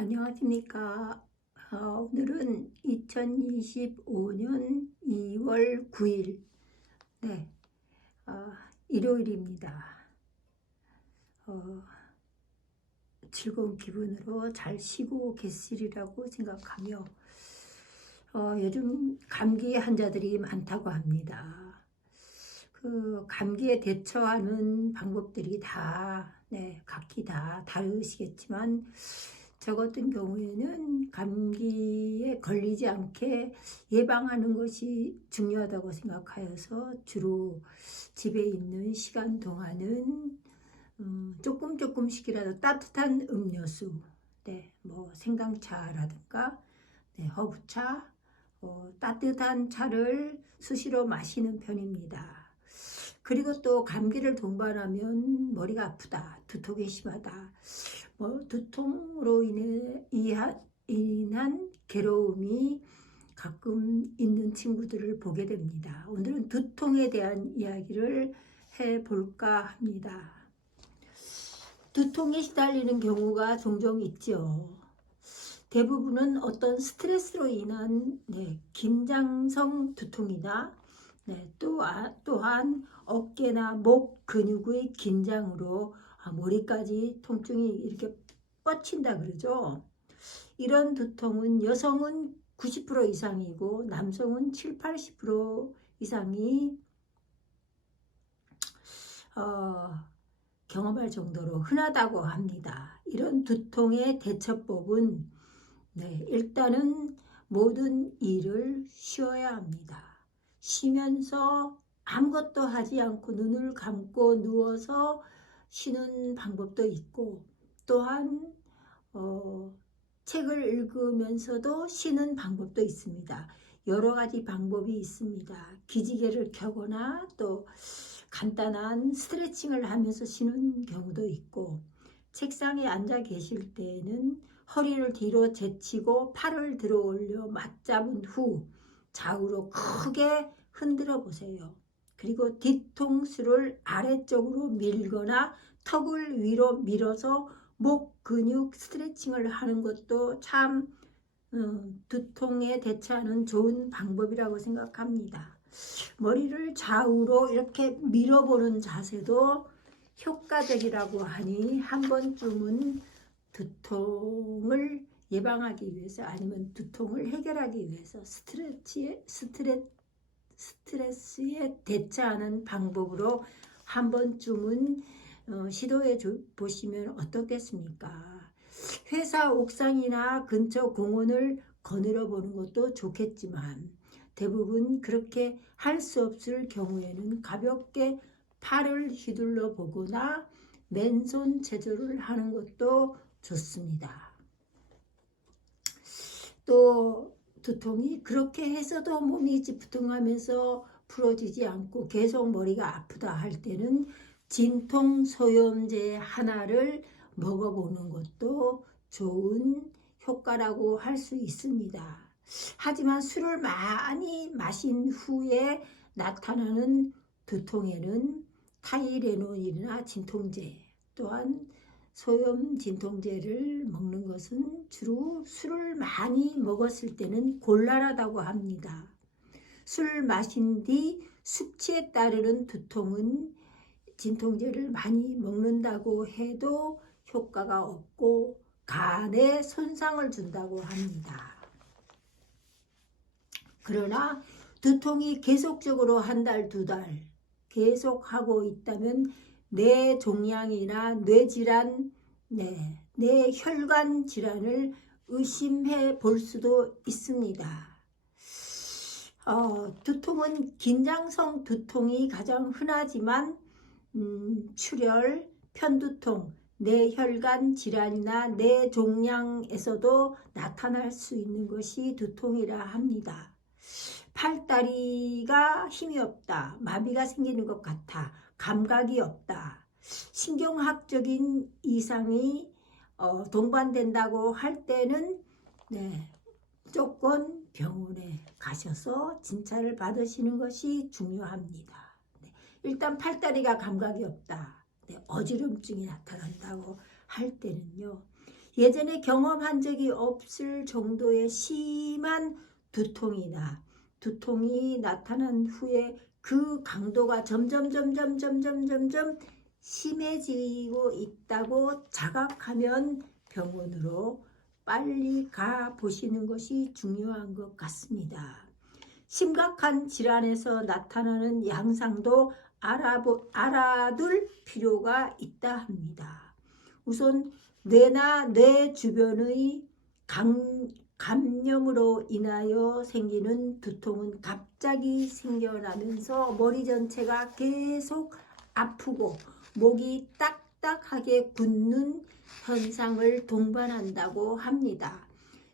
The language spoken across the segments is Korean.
안녕하십니까. 오늘은 2025년 2월 9일, 네, 일요일입니다. 어, 즐거운 기분으로 잘 쉬고 계시리라고 생각하며, 요즘 감기 환자들이 많다고 합니다. 그 감기에 대처하는 방법들이 다, 각기 다 다르시겠지만, 저 같은 경우에는 감기에 걸리지 않게 예방하는 것이 중요하다고 생각하여서 주로 집에 있는 시간 동안은 조금씩이라도 따뜻한 음료수, 뭐 생강차라든가, 허브차, 따뜻한 차를 수시로 마시는 편입니다. 그리고 또 감기를 동반하면 머리가 아프다, 두통이 심하다, 두통으로 인한 괴로움이 가끔 있는 친구들을 보게 됩니다. 오늘은 두통에 대한 이야기를 해볼까 합니다. 두통에 시달리는 경우가 종종 있죠. 대부분은 어떤 스트레스로 인한 긴장성 두통이나 또한 어깨나 목 근육의 긴장으로 머리까지 통증이 이렇게 뻗친다 그러죠. 이런 두통은 여성은 90% 이상이고 남성은 7, 80% 이상이 경험할 정도로 흔하다고 합니다. 이런 두통의 대처법은 일단은 모든 일을 쉬어야 합니다. 쉬면서 아무것도 하지 않고 눈을 감고 누워서 쉬는 방법도 있고, 또한 책을 읽으면서도 쉬는 방법도 있습니다. 여러 가지 방법이 있습니다. 기지개를 켜거나 또 간단한 스트레칭을 하면서 쉬는 경우도 있고, 책상에 앉아 계실 때에는 허리를 뒤로 제치고 팔을 들어 올려 맞잡은 후 좌우로 크게 흔들어 보세요. 그리고 뒤통수를 아래쪽으로 밀거나 턱을 위로 밀어서 목 근육 스트레칭을 하는 것도 참 두통에 대처하는 좋은 방법이라고 생각합니다. 머리를 좌우로 이렇게 밀어보는 자세도 효과적이라고 하니 한 번쯤은 두통을 예방하기 위해서 아니면 두통을 해결하기 위해서 스트레스에 대처하는 방법으로 한 번쯤은 시도해 보시면 어떻겠습니까? 회사 옥상이나 근처 공원을 거닐어 보는 것도 좋겠지만 대부분 그렇게 할 수 없을 경우에는 가볍게 팔을 휘둘러 보거나 맨손 체조를 하는 것도 좋습니다. 또 두통이 그렇게 해서도 몸이 찌뿌둥하면서 풀어지지 않고 계속 머리가 아프다 할 때는 진통 소염제 하나를 먹어보는 것도 좋은 효과라고 할 수 있습니다. 하지만 술을 많이 마신 후에 나타나는 두통에는 타이레놀이나 진통제 또한 소염 진통제를 먹는 것은 주로 술을 많이 먹었을 때는 곤란하다고 합니다. 술 마신 뒤 숙취에 따르는 두통은 진통제를 많이 먹는다고 해도 효과가 없고 간에 손상을 준다고 합니다. 그러나 두통이 계속적으로 한 달, 두 달 계속하고 있다면 뇌종양이나 뇌질환, 뇌혈관 질환을 의심해 볼 수도 있습니다. 두통은 긴장성 두통이 가장 흔하지만 출혈, 편두통, 뇌혈관 질환이나 뇌종양에서도 나타날 수 있는 것이 두통이라 합니다. 팔다리가 힘이 없다, 마비가 생기는 것 같아, 감각이 없다, 신경학적인 이상이 동반된다고 할 때는 무조건 병원에 가셔서 진찰을 받으시는 것이 중요합니다. 일단 팔다리가 감각이 없다, 어지럼증이 나타난다고 할 때는요, 예전에 경험한 적이 없을 정도의 심한 두통이다. 두통이 나타난 후에 그 강도가 점점 심해지고 있다고 자각하면 병원으로 빨리 가 보시는 것이 중요한 것 같습니다. 심각한 질환에서 나타나는 양상도 알아둘 필요가 있다 합니다. 우선 뇌나 뇌 주변의 감염으로 인하여 생기는 두통은 갑자기 생겨나면서 머리 전체가 계속 아프고 목이 딱딱하게 굳는 현상을 동반한다고 합니다.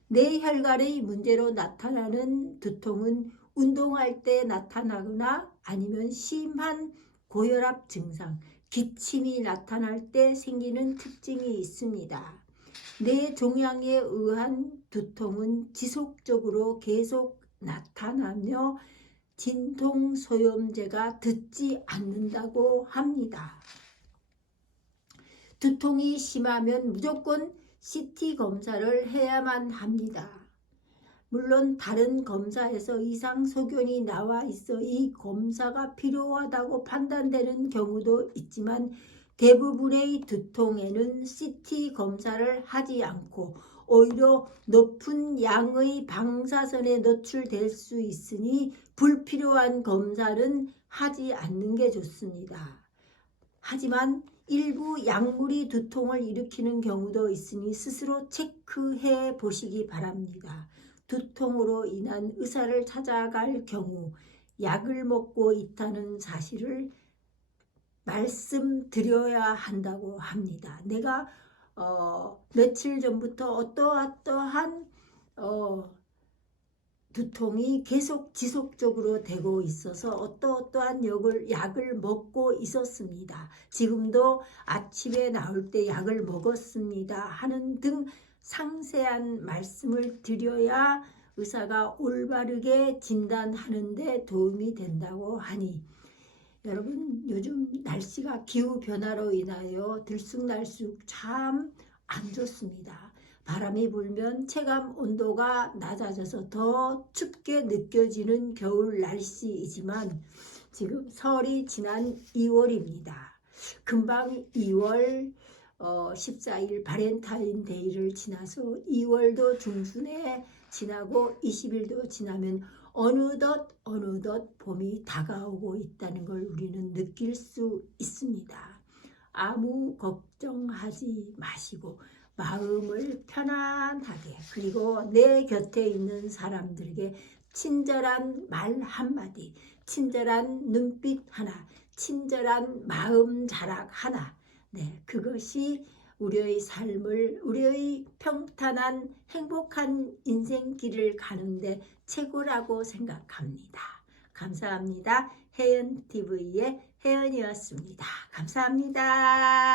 뇌혈관의 문제로 나타나는 두통은 운동할 때 나타나거나 아니면 심한 고혈압 증상, 기침이 나타날 때 생기는 특징이 있습니다. 뇌 종양에 의한 두통은 지속적으로 계속 나타나며 진통소염제가 듣지 않는다고 합니다. 두통이 심하면 무조건 CT 검사를 해야만 합니다. 물론 다른 검사에서 이상 소견이 나와 있어 이 검사가 필요하다고 판단되는 경우도 있지만 대부분의 두통에는 CT 검사를 하지 않고 오히려 높은 양의 방사선에 노출될 수 있으니 불필요한 검사는 하지 않는 게 좋습니다. 하지만 일부 약물이 두통을 일으키는 경우도 있으니 스스로 체크해 보시기 바랍니다. 두통으로 인한 의사를 찾아갈 경우 약을 먹고 있다는 사실을 말씀드려야 한다고 합니다. 내가 며칠 전부터 어떠한 두통이 계속 지속적으로 되고 있어서 어떠한 약을 먹고 있었습니다. 지금도 아침에 나올 때 약을 먹었습니다 하는 등 상세한 말씀을 드려야 의사가 올바르게 진단하는 데 도움이 된다고 하니 여러분 요즘 날씨가 기후변화로 인하여 들쑥날쑥 참 안 좋습니다. 바람이 불면 체감 온도가 낮아져서 더 춥게 느껴지는 겨울 날씨이지만 지금 설이 지난 2월입니다. 금방 2월 14일 바렌타인데이를 지나서 2월도 중순에 지나고 20일도 지나면 어느덧 봄이 다가오고 있다는 걸 우리는 느낄 수 있습니다. 아무 걱정하지 마시고 마음을 편안하게 그리고 내 곁에 있는 사람들에게 친절한 말 한마디, 친절한 눈빛 하나, 친절한 마음 자락 하나, 네, 그것이 우리의 삶을 우리의 평탄한 행복한 인생길을 가는데 최고라고 생각합니다. 감사합니다. 혜연TV의 혜연이었습니다. 감사합니다.